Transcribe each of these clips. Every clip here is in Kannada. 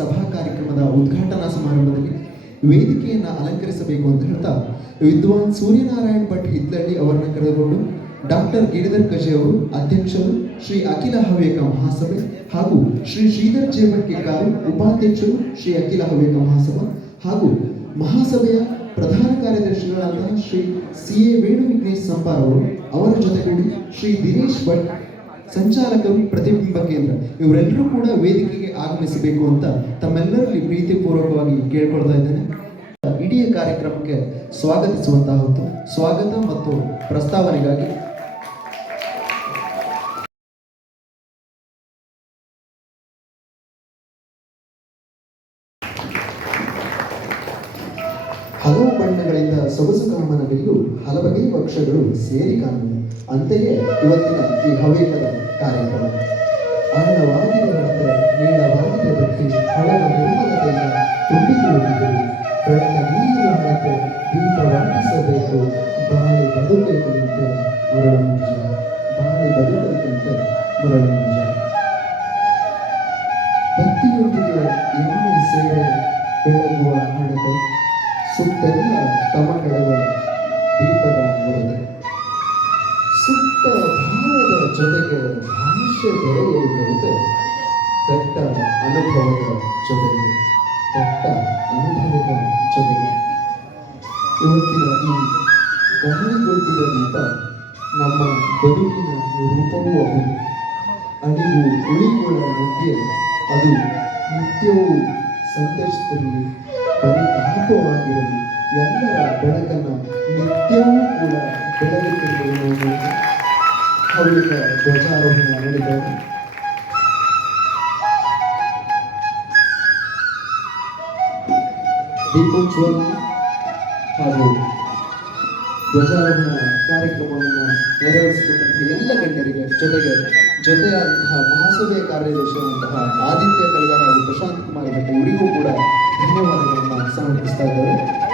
ಸಭಾ ಕಾರ್ಯಕ್ರಮದ ಉದ್ಘಾಟನಾ ಸಮಾರಂಭದಲ್ಲಿ ವೇದಿಕೆಯನ್ನು ಅಲಂಕರಿಸಬೇಕು ಅಂತ ಹೇಳ್ತಾ ವಿದ್ವಾನ್ ಸೂರ್ಯನಾರಾಯಣ್ ಭಟ್ ಹಿತ್ಲಳ್ಳಿ ಅವರನ್ನು ಕರೆದುಕೊಂಡು ಡಾಕ್ಟರ್ ಗಿರಿಧರ್ ಕಜೆ ಅವರು, ಅಧ್ಯಕ್ಷರು ಶ್ರೀ ಅಖಿಲ ಹವ್ಯಕ ಮಹಾಸಭೆ ಹಾಗೂ ಶ್ರೀ ಶ್ರೀಧರ್ ಜೇಮಠ್ ಕೆಕಾರು ಉಪಾಧ್ಯಕ್ಷರು ಶ್ರೀ ಅಖಿಲ ಹವ್ಯಕ ಮಹಾಸಭಾ ಹಾಗೂ ಮಹಾಸಭೆಯ ಪ್ರಧಾನ ಕಾರ್ಯದರ್ಶಿಗಳಾದ ಶ್ರೀ ಸಿ ಎ ವೇಣು ವಿಘ್ನೇಶ್ ಸಂಪಾರ್ ಅವರು, ಅವರ ಜೊತೆಗೂಡಿ ಶ್ರೀ ದಿನೇಶ್ ಭಟ್ ಸಂಚಾಲಕರು ಪ್ರತಿಬಿಂಬ ಕೇಂದ್ರ ಇವರೆಲ್ಲರೂ ಕೂಡ ವೇದಿಕೆಗೆ ಆಗಮಿಸಬೇಕು ಅಂತ ತಮ್ಮೆಲ್ಲರಲ್ಲಿ ಪ್ರೀತಿಪೂರ್ವಕವಾಗಿ ಕೇಳ್ಕೊಳ್ತಾ ಇದ್ದೇನೆ. ಇಡೀ ಕಾರ್ಯಕ್ರಮಕ್ಕೆ ಸ್ವಾಗತಿಸುವಂತಹ ಸ್ವಾಗತ ಮತ್ತು ಪ್ರಸ್ತಾವನೆಗಾಗಿ. ಹಲವು ಬಣ್ಣಗಳಿಂದ ಸೊಗಸು ಕಾಮನವಿದ್ದು ಹಲವಗೆ ಪಕ್ಷಗಳು ಸೇರಿ ಕಾಣುವೆ. ಅಂತೆಯೇ ಇವತ್ತಿನ ಈ ಹವ್ಯಕದ ಕಾರ್ಯಕ್ರಮ. ಆಳವಾಗಿದೆ ಹಣತೆ ನೀಳವಾಗಿದೆ ಹಳದ ನಿರ್ಮಲತೆಯ ತುಂಬಿಕೊಳ್ಳುತ್ತಿದ್ದರು. ಬೆಳಕ ನೀರು ಹಣಕ್ಕೆ ದೀಪವಾಗಿಸಬೇಕು ಬಾಳಿ ಬದುಕಬೇಕಂತೆ ಮರಳು ನಿಜ ಬಾಳಿ ಬದುಕಬೇಕಂತೆ ಮರಳು ನಿಜ ಭಕ್ತಿಯೊಂದಿಗೆ ಎಣ್ಣೆ ಸೇವೆ ಬೆಳಗುವ ಹಣತೆ ಸುತ್ತೆಲ್ಲ ಗಾಳಿಗೊಡ್ಡಿದ ದೀಪ ನಮ್ಮ ಬದುಕಿನ ರೂಪವೂ ಹೌದು ಅಳಿವು ಉಳಿಗಳ ಮಧ್ಯೆ ಅದು ನಿತ್ಯವೂ ಸಂತರಿಸುತ್ತಿರಲಿ ಪರಿತಾಪವಾಗಿರಲಿ. ಎಲ್ಲರ ಬೆಳಕನ್ನು ನಿತ್ಯವೂ ಕೂಡ ಬೆಳಗುತ್ತಿರುವುದು ಹವ್ಯಕ ಧ್ವಜಾರೋಹಣ ನಡೆದರು ದೀಪೋತ್ಸವ ಹಾಗೂ ಧ್ವಜಾರೋಹಣ ಕಾರ್ಯಕ್ರಮವನ್ನು ನೆರವೇರಿಸಿಕೊಟ್ಟಂತಹ ಎಲ್ಲ ಗಣ್ಯರಿಗೆ ಜೊತೆಗೆ ಜೊತೆಯಾದಂತಹ ಮಹಾಸಭೆ ಕಾರ್ಯದರ್ಶಿಯಾದಂತಹ ಆದಿತ್ಯ ಕಲ್ಗಾರ್ ಹಾಗೂ ಪ್ರಶಾಂತ್ ಕುಮಾರ್ ಇವರಿಗೂ ಕೂಡ ಧನ್ಯವಾದಗಳನ್ನು ಸಮರ್ಪಿಸ್ತಾ ಇದ್ದಾರೆ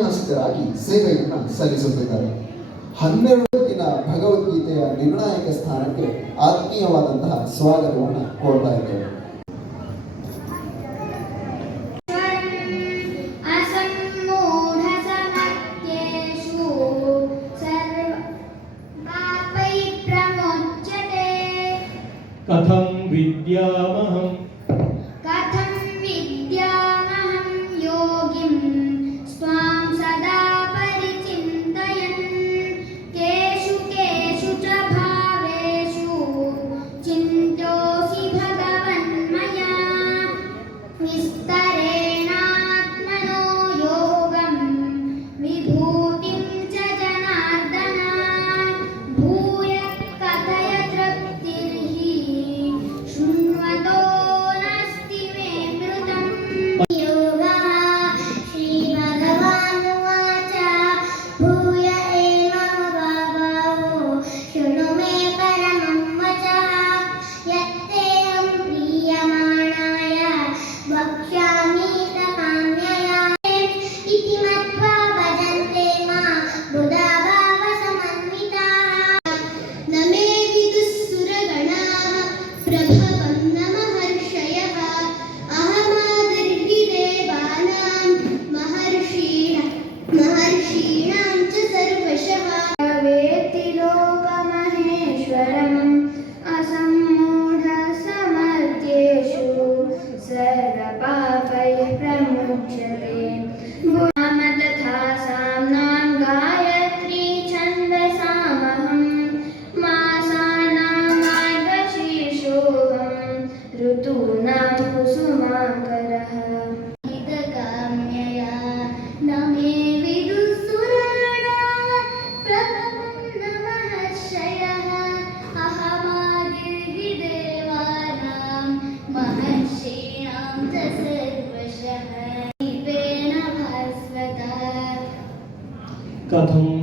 ಉಪನ್ಯಾಸಕರಾಗಿ ಸೇವೆಯನ್ನು ಸಲ್ಲಿಸುತ್ತಿದ್ದಾರೆ. ಹನ್ನೆರಡು ದಿನ ಭಗವದ್ಗೀತೆಯ ನಿರ್ಣಾಯಕ ಸ್ಥಾನಕ್ಕೆ ಆತ್ಮೀಯವಾದಂತಹ ಸ್ವಾಗತವನ್ನು ಕೋರ್ತಾ ಇದ್ದೇವೆ.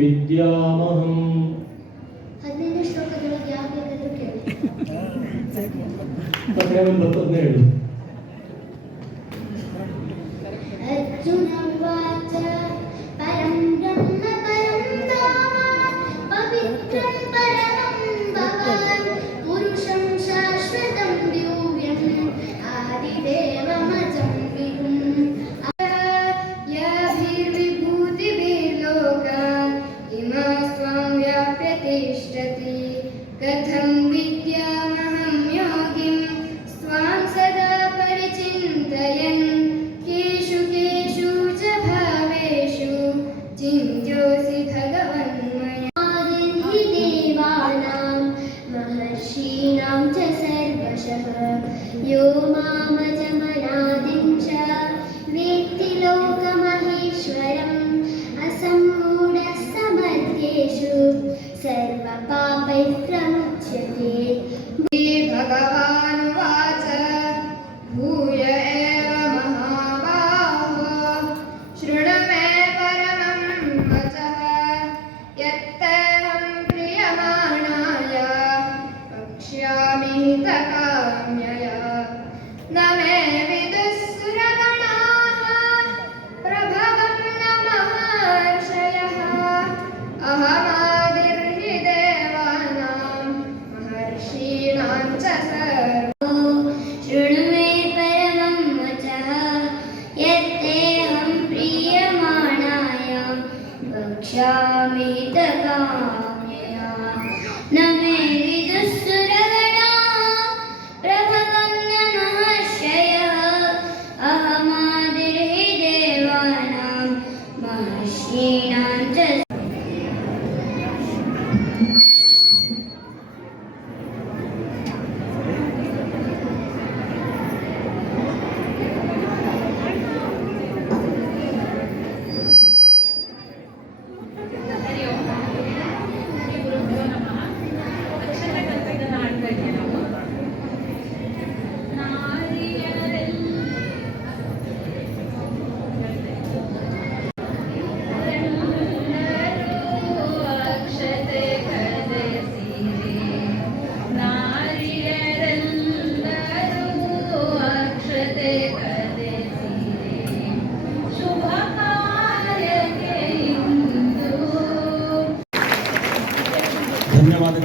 ವಿದ್ಯಾಮಹಂ ಹದಿನೈದು ಶ್ಲೋಕದೊಳಗೆ ಯಾವ್ದು ಬೇಕಾದ್ರೂ ಕೇಳಿ ಮತ್ತೆ ಒಂದು ಬರ್ತದನ್ನ ಹೇಳು ಅರ್ಜುನ Namaya.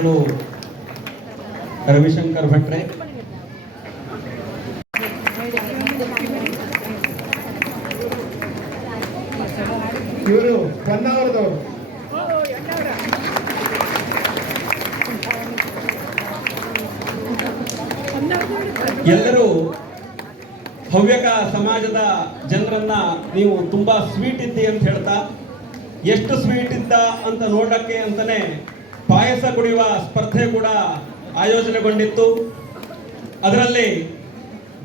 ಧನ್ಯವಾದಗಳು ರವಿಶಂಕರ್ ಭಟ್ರೆ. ಇವರು ಹೊನ್ನಾವರದವರು ಎಲ್ಲರೂ ಹವ್ಯಕ ಸಮಾಜದ ಜನರನ್ನ ನೀವು ತುಂಬಾ ಸ್ವೀಟ್ ಇದ್ದಿ ಅಂತ ಹೇಳ್ತಾ ಎಷ್ಟು ಸ್ವೀಟ್ ಇದ್ದ ಅಂತ ನೋಡಕ್ಕೆ ಅಂತಾನೆ ಪಾಯಸ ಕುಡಿಯುವ ಸ್ಪರ್ಧೆ ಕೂಡ ಆಯೋಜನೆಗೊಂಡಿತ್ತು. ಅದರಲ್ಲಿ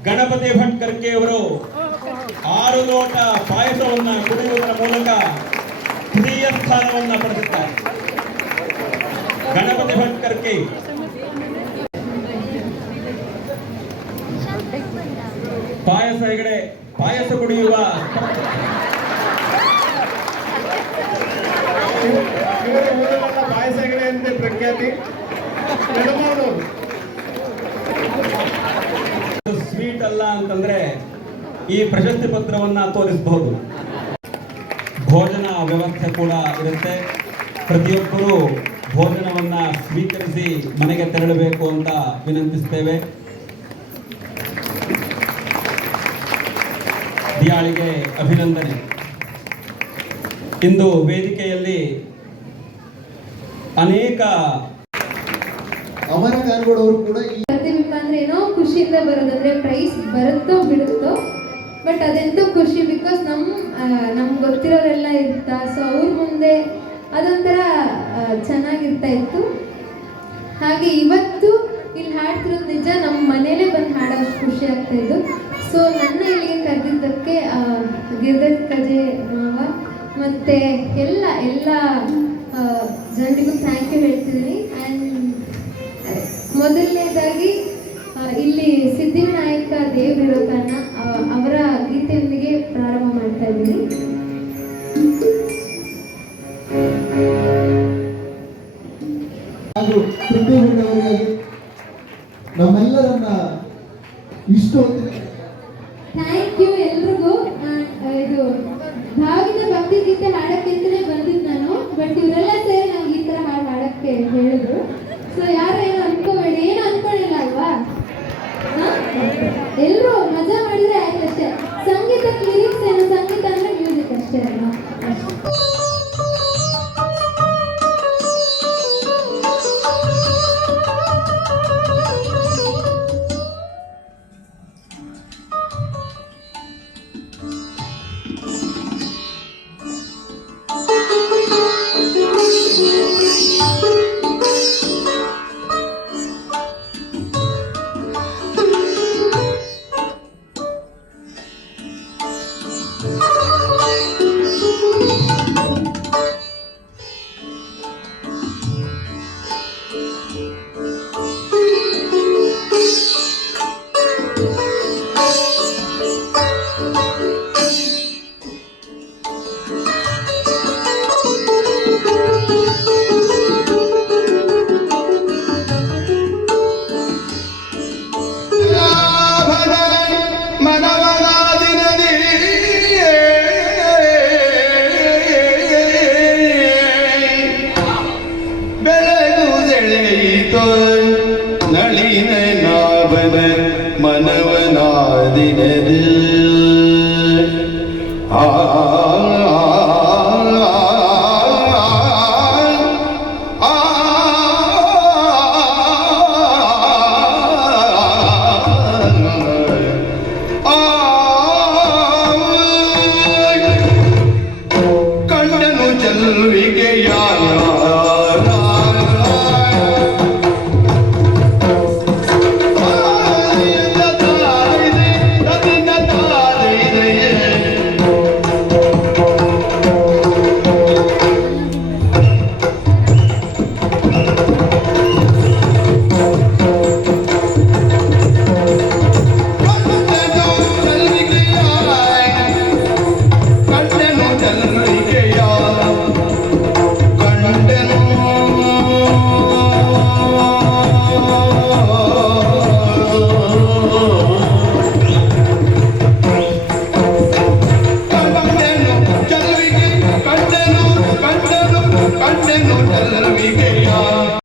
ಗಣಪತಿ ಭಟ್ ಕರ್ಕೆ ಅವರು ಆರು ಲೋಟ ಪಾಯಸವನ್ನ ಕುಡಿಯುವುದರ ಮೂಲಕ ತೃತೀಯ ಸ್ಥಾನವನ್ನ ಪಡೆದಿದ್ದಾರೆ. ಗಣಪತಿ ಭಟ್ ಕರ್ಕೆ ಪಾಯಸ ಹೆಗಡೆ, ಪಾಯಸ ಕುಡಿಯುವ ಸ್ವೀಟ್ ಅಲ್ಲ ಅಂತಂದ್ರೆ ಈ ಪ್ರಶಸ್ತಿ ಪತ್ರವನ್ನ ತೋರಿಸಬಹುದು ಭೋಜನ ವ್ಯವಸ್ಥೆ ಕೂಡ ಇರುತ್ತೆ. ಪ್ರತಿಯೊಬ್ಬರು ಭೋಜನವನ್ನ ಸ್ವೀಕರಿಸಿ ಮನೆಗೆ ತೆರಳಬೇಕು ಅಂತ ವಿನಂತಿಸ್ತೇವೆ. ದಿಯಾಳಿಗೆ ಅಭಿನಂದನೆ. ಇಂದು ವೇದಿಕೆಯಲ್ಲಿ ಅನೇಕ ಅವರ ಕಾನ್ಗೋಡ್ ಕೂಡ ಈ ಪ್ರತಿಬಿಂಬ ಅಂದ್ರೆ ಏನೋ ಖುಷಿಯಿಂದ ಬರೋದಂದ್ರೆ ಪ್ರೈಸ್ ಬರುತ್ತೋ ಬಿಡುತ್ತೋ ಬಟ್ ಅದೆಂತೂ ಖುಷಿ ಬಿಕಾಸ್ ನಮ್ ನಮ್ಗೆ ಗೊತ್ತಿರೋರೆಲ್ಲ ಇರ್ತಾ ಸೊ ಅವ್ರ ಮುಂದೆ ಅದೊಂಥರ ಚೆನ್ನಾಗಿರ್ತಾ ಇತ್ತು. ಹಾಗೆ ಇವತ್ತು ಇಲ್ಲಿ ಹಾಡ್ತಿರೋದು ನಿಜ ನಮ್ಮ ಮನೇಲೇ ಬಂದು ಹಾಡೋಷ್ಟು ಖುಷಿ ಆಗ್ತಾ ಇದ್ದು. ಸೊ ನನ್ನ ಇಲ್ಲಿಗೆ ಕರೆದಿದ್ದಕ್ಕೆ ಗಿರ್ಧರ್ ಕಜೆ ಮಾವ ಮತ್ತೆ ಎಲ್ಲ ಎಲ್ಲ ಜನರಿಗೂ ಥ್ಯಾಂಕ್ ಯು ಹೇಳ್ತಿದ್ದೀನಿ. ಆ್ಯಂಡ್ ಮೊದಲನೇದಾಗಿ ಇಲ್ಲಿ ಸಿದ್ಧಿವಿನಾಯಕ ದೇವ್ ಇರೋತನ ಅವರ ಗೀತೆಯೊಂದಿಗೆ ಪ್ರಾರಂಭ ಮಾಡ್ತಾ ಇದ್ದೀನಿ. நாவலர் மனவனாதினது ஆ ಕಂಡನು ಚಲ್ಲುವಿಗೆಯಾಲ